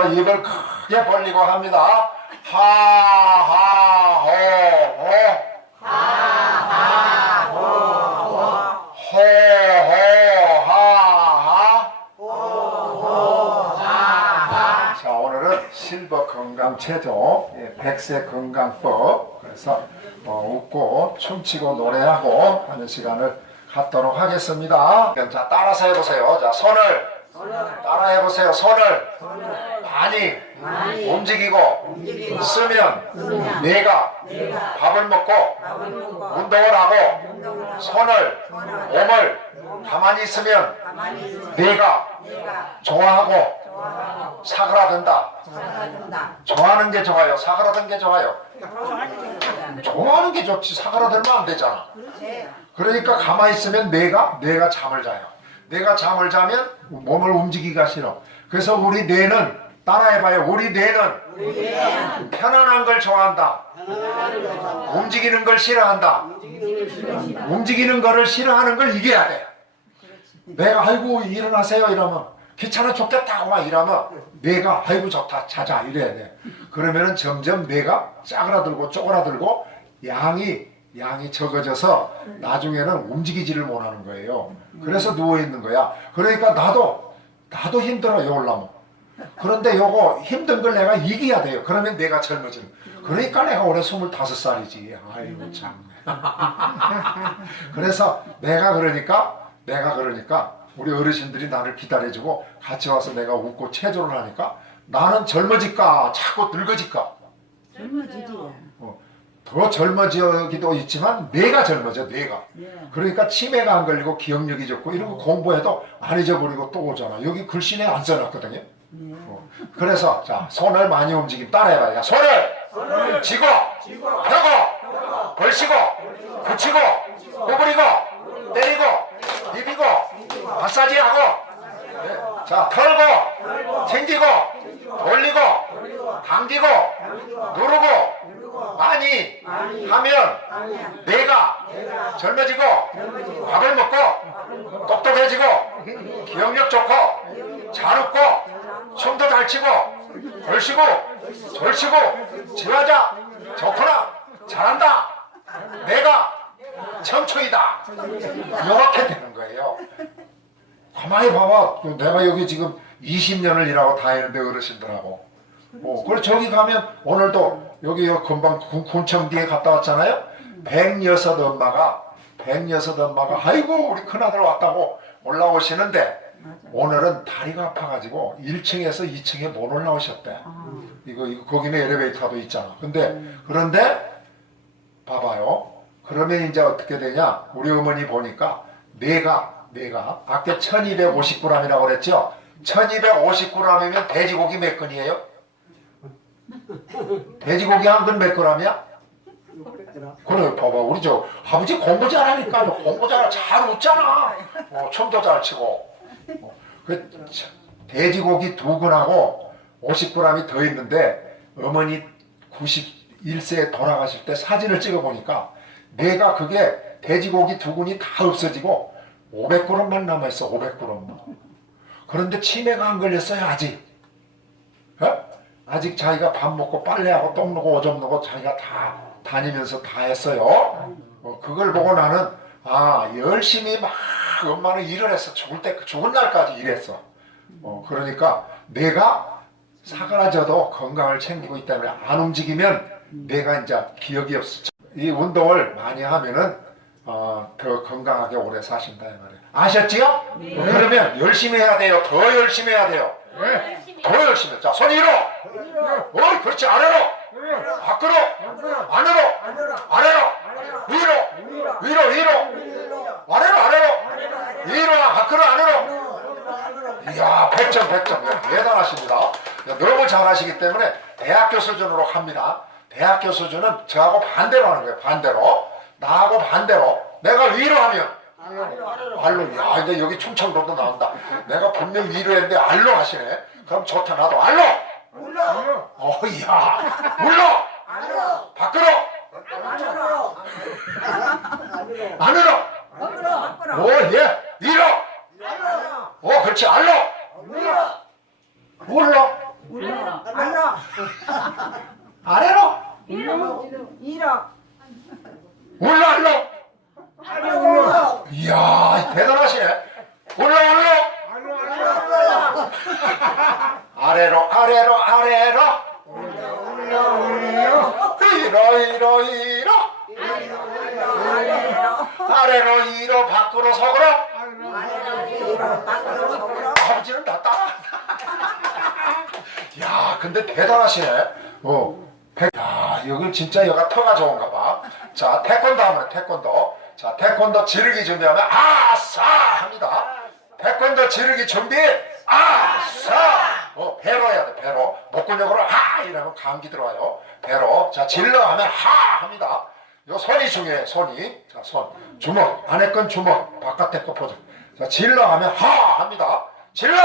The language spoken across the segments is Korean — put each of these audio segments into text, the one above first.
어, 입을 크게 벌리고 합니다. 하, 하, 호, 호. 호, 호, 하, 하. 자, 오늘은 실버 건강 체조, 예, 백세 건강법. 그래서 어, 웃고 춤추고 노래하고 하는 시간을 갖도록 하겠습니다. 자, 따라서 해보세요. 자, 손을 따라 해보세요. 손을 많이, 움직이고, 쓰면 내가 밥을 먹고 운동을 하고 손을 몸을 가만히 있으면 내가 좋아하고 사그라든다. 좋아하는 게 좋아요. 사그라든 게 좋아요. 좋아하는 게 좋지 사그라들면 안 되잖아. 그러니까 가만히 있으면 내가 내가 잠을 자요. 내가 잠을 자면 몸을 움직이기가 싫어. 그래서 우리 뇌는 따라해봐요. 우리 뇌는 편안한 걸 좋아한다. 움직이는 걸 싫어한다. 움직이는 거를 싫어하는 걸 이겨야 돼. 내가 아이고 일어나세요 이러면 귀찮아 죽겠다고 막 이러면 내가 아이고 좋다 자자 이래야 돼. 그러면은 점점 내가 짜그라들고 쪼그라들고 양이 양이 적어져서 나중에는 움직이지를 못하는 거예요. 그래서 누워 있는 거야. 그러니까 나도 나도 힘들어 요 올라면. 그런데 요거 힘든 걸 내가 이겨야 돼요. 그러면 내가 젊어지는. 그러니까 내가 올해 25살이지. 아이고 참. 그래서 내가 그러니까 내가 그러니까 우리 어르신들이 나를 기다려주고 같이 와서 내가 웃고 체조를 하니까 나는 젊어질까 자꾸 늙어질까 젊어지지. 더 젊어지기도 있지만 내가 젊어져 내가 예. 그러니까 치매가 안 걸리고 기억력이 좋고 이런 거 공부해도 안 잊어버리고 또 오잖아 여기 글씨에 안 써놨거든요 예. 어. 그래서 자 손을 많이 움직임 따라해봐요 야, 손을 쥐고 펴고 벌시고 붙이고 구부리고 때리고 비비고 마사지하고 네. 자 털고 튕기고 돌리고 당기고 누르고 많이 하면 내가 젊어지고 밥을 먹고 똑똑해지고 기억력 좋고 잘 웃고 춤도 잘 치고 벌시고 절치고 지화자. 좋구나 잘한다. 내가 청초이다. 이렇게 되는 거예요. 가만히 봐봐. 내가 여기 지금 20년을 일하고 다 했는데 어르신들하고. 어, 그래 저기 가면 오늘도 여기 요 금방 군- 군청 뒤에 갔다 왔잖아요. 백여섯 엄마가 백여섯 엄마가 아이고 우리 큰아들 왔다고 올라오시는데 오늘은 다리가 아파가지고 1층에서 2층에 못 올라오셨대. 이거 이거 거기는 엘리베이터도 있잖아. 근데 그런데 봐봐요. 그러면 이제 어떻게 되냐? 우리 어머니 보니까 내가 내가 아까 1250g이라고 그랬죠? 1250g이면 돼지고기 몇 근이에요? 돼지고기 한 근몇 g이야? 그래 봐봐 우리 저 아버지 공부 잘하니까 공부 잘, 잘 웃잖아 어, 춤도 잘 치고 어, 그 참, 돼지고기 두 근하고 50g이 더 있는데 어머니 91세에 돌아가실 때 사진을 찍어 보니까 내가 그게 돼지고기 두 근이 다 없어지고 500g만 남아있어 500g만 그런데 치매가 안 걸렸어요 아직 어? 아직 자기가 밥 먹고 빨래하고 똥 누고 오줌 누고 자기가 다 다니면서 다 했어요. 어, 그걸 보고 나는 아 열심히 막 엄마는 일을 했어 죽을 때 죽은 날까지 일했어. 어, 그러니까 내가 사그라져도 건강을 챙기고 거야. 안 움직이면 내가 이제 기억이 없어. 이 운동을 많이 하면은 어, 더 건강하게 오래 사신다 이 말이에요. 아셨지요? 그러면 열심히 해야 돼요. 더 열심히 해야 돼요. 더 열심히. 해. 자, 손 위로. 어, 그렇지. 아래로. 밖으로. 안으로. 아래로. 위로. 위로, 위로. 아래로, 아래로. 위로, 밖으로, 안으로. 이야, 100점, 100점. 대단하십니다. 너무 잘하시기 때문에 대학교 수준으로 합니다. 대학교 수준은 저하고 반대로 하는 거예요. 반대로. 나하고 반대로. 내가 위로 하면 알로, 야, 이제 여기 충청도도 나온다. 내가 분명 위로 했는데 알로 하시네. 그럼 좋다, 나도 알로! 어, 야, 물러! 밖으로! 안으로 앞으로. 오예 위로 오 그렇지. 알로 올라. 안으로. 아래로 이로. 올라 알로 안으로. 이야 대단하시네. 올라 올라. 아래로 아래로 아래로 위로 위로 위로 아래로 위로 밖으로 속으로 아버지는 다 따라. 야 근데 대단하시네. 어 백- 야 여기 진짜 여가 터가 좋은가 봐 자 태권도 하면 태권도. 자 태권도 지르기 준비하면 아싸 합니다. 태권도 지르기 준비 아싸. 어 배로 해야 돼 배로. 목근력으로 하! 이러면 감기 들어와요. 배로. 자 질러 하면 하! 합니다. 요 손이 중요해 손이. 자 손 주먹. 안에 건 주먹. 바깥에 거 포즈 자 질러 하면 하 합니다. 질러!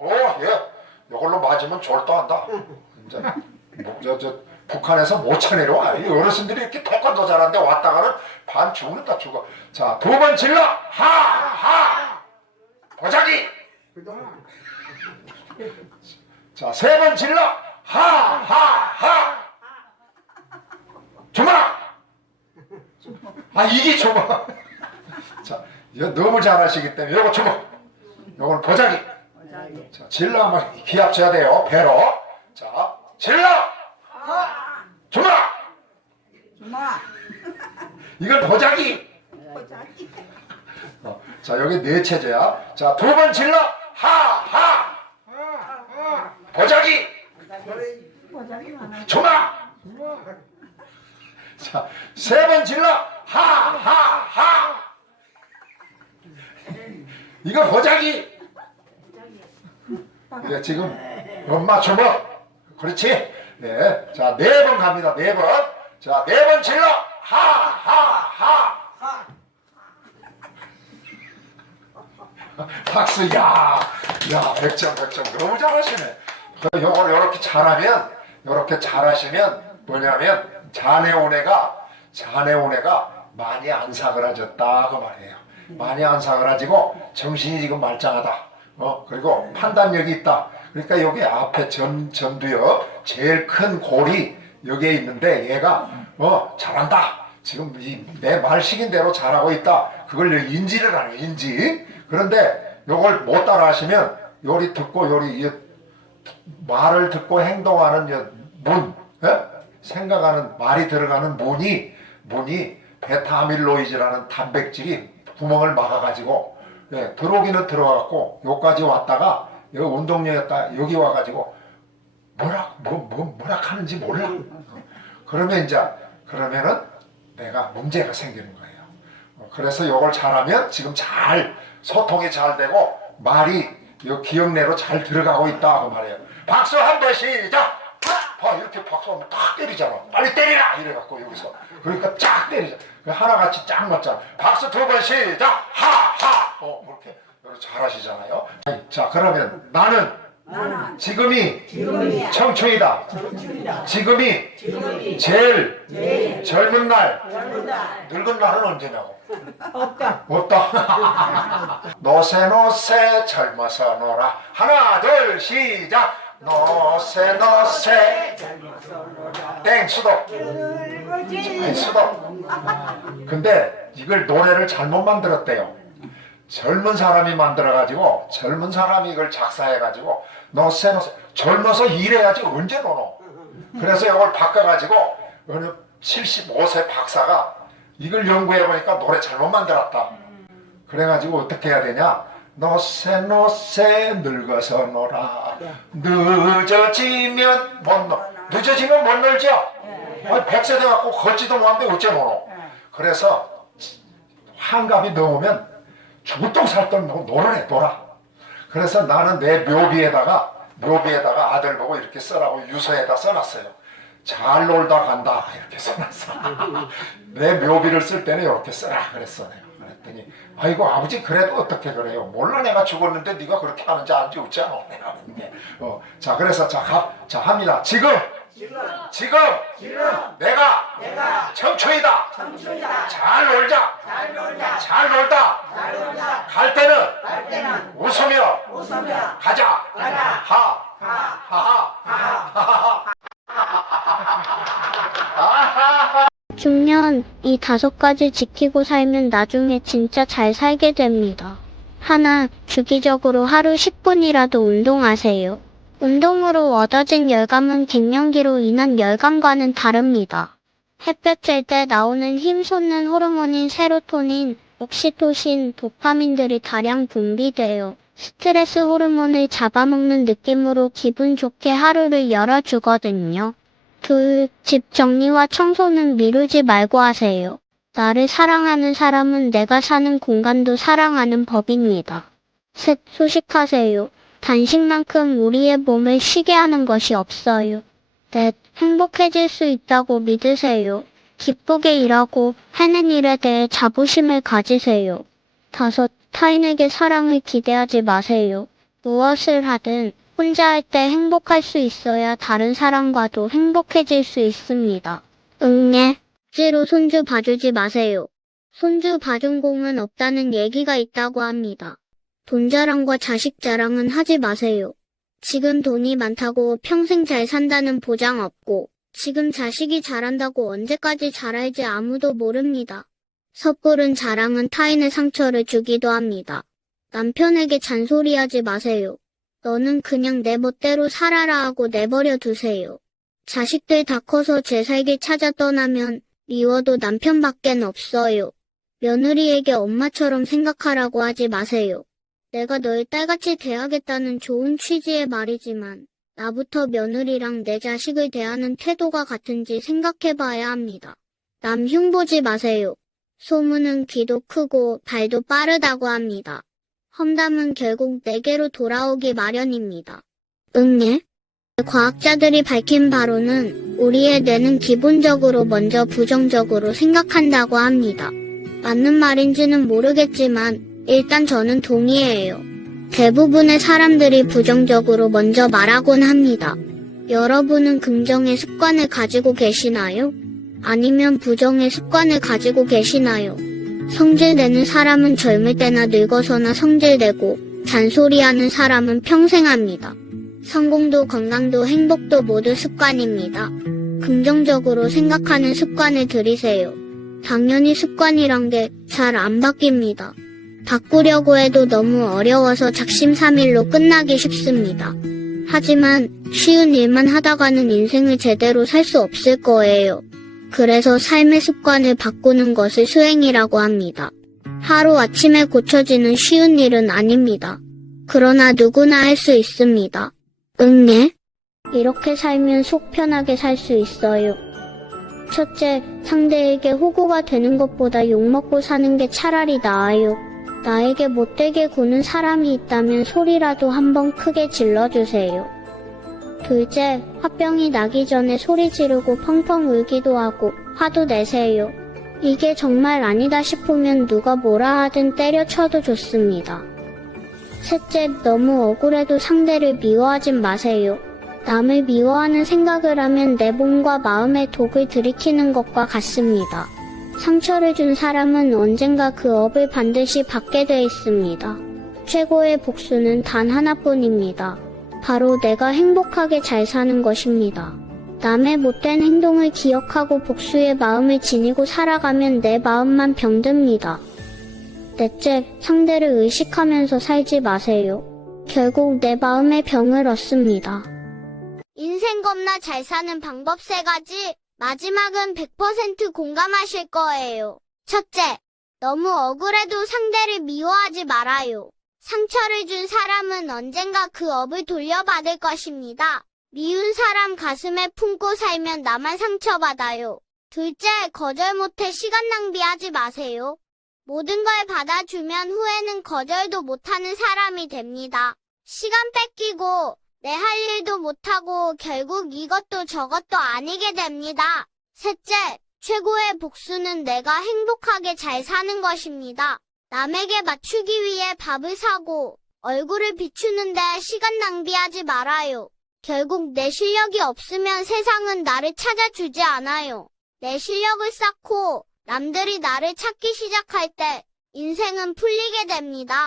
오예. 이걸로 맞으면 졸도한다. 이제 뭐, 저, 저 북한에서 못 내려와 이 어르신들이 이렇게 태권도 잘하는데 왔다가는 반 죽는다 죽어. 자 두 번 질러! 하 하! 보자기! 자 세 번 질러! 하 하하! 주먹 아 이게 주먹 자 이거 너무 잘하시기 때문에 이거 주먹 이거는 보자기 자 질러 한번 기합 쳐야 돼요. 배로. 자 질러! 주먹 주마. 이건 보자기 어, 자 여기 네 체제야. 자 두 번 질러. 하하. 보자기 주먹 자세 번 질러. 하하하 이거 보자기 예, 지금 엄마 주먹 그렇지? 네. 자 네 번 갑니다. 네 번 자 네 번 질러. 하하 하. 박수 야, 야, 백점, 백점. 너무 잘하시네. 요걸 이렇게 잘하면, 이렇게 잘하시면, 뭐냐면, 자네 온애가, 자네 온애가 많이 안 사그라졌다, 그 말이에요. 많이 안 사그라지고, 정신이 지금 말짱하다. 어, 그리고 판단력이 있다. 그러니까 여기 앞에 전, 전두엽, 제일 큰 골이 여기에 있는데, 얘가, 어, 잘한다. 지금 내말 시킨 대로 잘하고 있다. 그걸 인지를 하네, 인지. 그런데 요걸 못 따라 하시면 요리 듣고 요리 이 말을 듣고 행동하는 이 문, 예? 생각하는 말이 들어가는 문이 문이 베타밀로이즈라는 단백질이 구멍을 막아가지고 예, 들어오기는 들어갔고 요까지 왔다가 여기 운동량이었다 여기 와가지고 뭐라 뭐, 뭐 뭐라 하는지 몰라. 어. 그러면 이제 그러면은 내가 문제가 생기는 거예요. 어, 그래서 이걸 잘하면 지금 잘 소통이 잘 되고 말이 요 기억내로 잘 들어가고 있다 그 말이에요. 박수 한 번 시작. 봐 이렇게 박수하면 탁 때리잖아. 빨리 때리라 이래갖고 여기서 그러니까 쫙 때리자. 그 하나같이 쫙 맞잖아. 박수 두 번 시작. 하하. 어 그렇게 잘하시잖아요. 자 그러면 나는 나는 지금이 지금이야. 청춘이다. 청춘이다. 지금이 지금이 제일 제일 젊은 날. 젊은다. 늙은 날은 언제냐고. 없다. 없다. 노세 노세 젊어서 놀아. 하나 둘 시작. 노세 노세 땡 수도. 아니, 수도. 근데 이걸 노래를 잘못 만들었대요. 젊은 사람이 만들어가지고 젊은 사람이 이걸 작사해가지고 노세 노세 젊어서 일해야지 언제 노노. 그래서 이걸 바꿔가지고 어느 75세 박사가 이걸 연구해 보니까 노래 잘못 만들었다. 그래가지고 어떻게 해야 되냐? 노세 노세 늙어서 놀아 늦어지면 못 놀. 늦어지면 못 놀죠. 아니, 백세 돼 갖고 걷지도 못하는데 어째 노노? 그래서 한갑이 넘으면 죽을 똥 살똥 노- 놀아내 놀아. 그래서 나는 내 묘비에다가 묘비에다가 아들 보고 이렇게 써라고 유서에다 써놨어요. 잘 놀다 간다 이렇게 써놨어. 내 묘비를 쓸 때는 이렇게 써라 그랬어 내가. 그랬더니 아이고 아버지 그래도 어떻게 그래요? 몰라 내가 죽었는데 네가 그렇게 하는지 아는지 없잖아. 내가 어, 자 그래서 자, 가, 자 합니다. 지금 지금 내가 청춘이다. 잘 놀자. 잘 놀다. 갈 때는 웃으며 가자. 하 하 하 하 하 중년, 이 다섯 가지 지키고 살면 나중에 진짜 잘 살게 됩니다. 하나, 주기적으로 하루 10분이라도 운동하세요. 운동으로 얻어진 열감은 갱년기로 인한 열감과는 다릅니다. 햇볕 쬐 때 나오는 힘 솟는 호르몬인 세로토닌, 옥시토신, 도파민들이 다량 분비돼요. 스트레스 호르몬을 잡아먹는 느낌으로 기분 좋게 하루를 열어주거든요. 둘, 집 정리와 청소는 미루지 말고 하세요. 나를 사랑하는 사람은 내가 사는 공간도 사랑하는 법입니다. 셋, 소식하세요. 단식만큼 우리의 몸을 쉬게 하는 것이 없어요. 넷, 행복해질 수 있다고 믿으세요. 기쁘게 일하고 하는 일에 대해 자부심을 가지세요. 다섯, 타인에게 사랑을 기대하지 마세요. 무엇을 하든 혼자 할 때 행복할 수 있어야 다른 사람과도 행복해질 수 있습니다. 응애. 억지로 손주 봐주지 마세요. 손주 봐준 공은 없다는 얘기가 있다고 합니다. 돈 자랑과 자식 자랑은 하지 마세요. 지금 돈이 많다고 평생 잘 산다는 보장 없고, 지금 자식이 잘한다고 언제까지 잘할지 아무도 모릅니다. 섣부른 자랑은 타인의 상처를 주기도 합니다. 남편에게 잔소리하지 마세요. 너는 그냥 내 멋대로 살아라 하고 내버려 두세요. 자식들 다 커서 제 살길 찾아 떠나면 미워도 남편밖엔 없어요. 며느리에게 엄마처럼 생각하라고 하지 마세요. 내가 널 딸같이 대하겠다는 좋은 취지의 말이지만 나부터 며느리랑 내 자식을 대하는 태도가 같은지 생각해봐야 합니다. 남 흉보지 마세요. 소문은 귀도 크고 발도 빠르다고 합니다. 험담은 결국 내게로 돌아오기 마련입니다. 응예? 과학자들이 밝힌 바로는 우리의 뇌는 기본적으로 먼저 부정적으로 생각한다고 합니다. 맞는 말인지는 모르겠지만 일단 저는 동의해요. 대부분의 사람들이 부정적으로 먼저 말하곤 합니다. 여러분은 긍정의 습관을 가지고 계시나요? 아니면 부정의 습관을 가지고 계시나요? 성질내는 사람은 젊을 때나 늙어서나 성질내고 잔소리하는 사람은 평생 합니다. 성공도 건강도 행복도 모두 습관입니다. 긍정적으로 생각하는 습관을 들이세요. 당연히 습관이란 게 잘 안 바뀝니다. 바꾸려고 해도 너무 어려워서 작심삼일로 끝나기 쉽습니다. 하지만 쉬운 일만 하다가는 인생을 제대로 살 수 없을 거예요. 그래서 삶의 습관을 바꾸는 것을 수행이라고 합니다. 하루 아침에 고쳐지는 쉬운 일은 아닙니다. 그러나 누구나 할 수 있습니다. 응예? 이렇게 살면 속 편하게 살 수 있어요. 첫째, 상대에게 호구가 되는 것보다 욕먹고 사는 게 차라리 나아요. 나에게 못되게 구는 사람이 있다면 소리라도 한번 크게 질러주세요. 둘째, 화병이 나기 전에 소리 지르고 펑펑 울기도 하고 화도 내세요. 이게 정말 아니다 싶으면 누가 뭐라 하든 때려쳐도 좋습니다. 셋째, 너무 억울해도 상대를 미워하진 마세요. 남을 미워하는 생각을 하면 내 몸과 마음에 독을 들이키는 것과 같습니다. 상처를 준 사람은 언젠가 그 업을 반드시 받게 돼 있습니다. 최고의 복수는 단 하나뿐입니다. 바로 내가 행복하게 잘 사는 것입니다. 남의 못된 행동을 기억하고 복수의 마음을 지니고 살아가면 내 마음만 병듭니다. 넷째, 상대를 의식하면서 살지 마세요. 결국 내 마음에 병을 얻습니다. 인생 겁나 잘 사는 방법 세 가지. 마지막은 100% 공감하실 거예요. 첫째, 너무 억울해도 상대를 미워하지 말아요. 상처를 준 사람은 언젠가 그 업을 돌려받을 것입니다. 미운 사람 가슴에 품고 살면 나만 상처받아요. 둘째, 거절 못해 시간 낭비하지 마세요. 모든 걸 받아주면 후에는 거절도 못하는 사람이 됩니다. 시간 뺏기고 내 할 일도 못하고 결국 이것도 저것도 아니게 됩니다. 셋째, 최고의 복수는 내가 행복하게 잘 사는 것입니다. 남에게 맞추기 위해 밥을 사고 얼굴을 비추는데 시간 낭비하지 말아요. 결국 내 실력이 없으면 세상은 나를 찾아주지 않아요. 내 실력을 쌓고 남들이 나를 찾기 시작할 때 인생은 풀리게 됩니다.